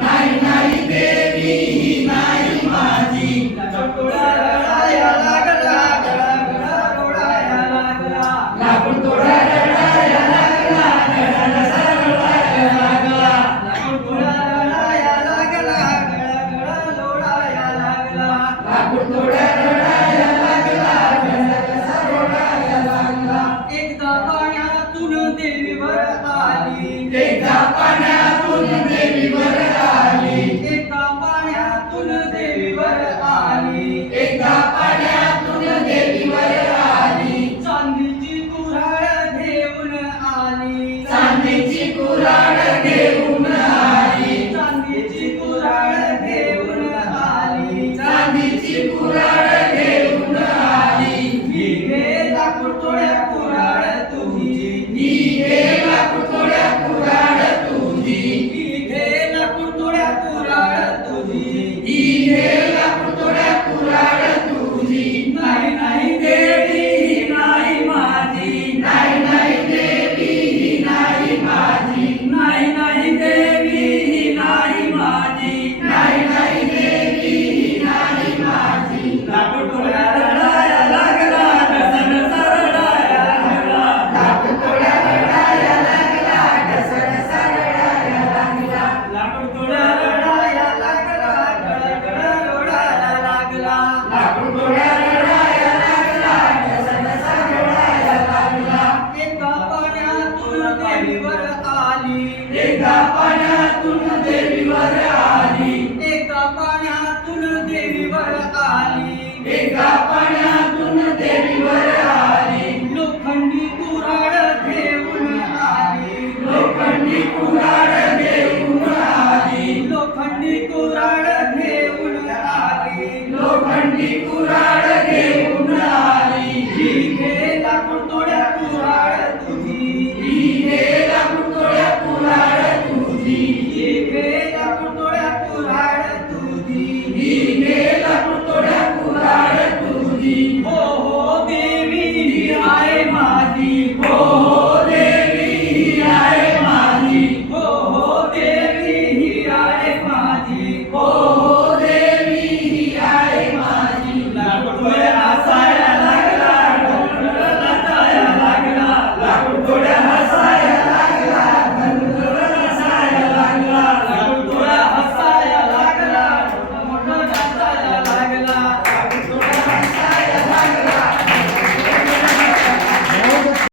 नाही नाही देवी ही नाही माझी चटोळा रडाया लागला गळा गळा रोडाया लागला लाकूड तोडा रडाया लागला गळा नसा रोडाया लागला लाकूड तोडा रडाया लागला गळा गळा रोडाया लागला लाकूड तोडा रडाया लागला गळा नसा रोडाया लागला एकदा पाण्यातून देवीवर आली. एकदा पाण्यातून देवीवर आली. एका पाण्यातून देवीवर आली. एका पाण्यातून देवीवर आली. एका पाण्यातून देवीवर आली. लोखंडी कुराड घेऊन आली. लोखंडी कुराड घेऊन आली. लोखंडी कुराड घेऊन आली. लोखंडी कुराड घेऊन आली. ही घेला कुराड तुझी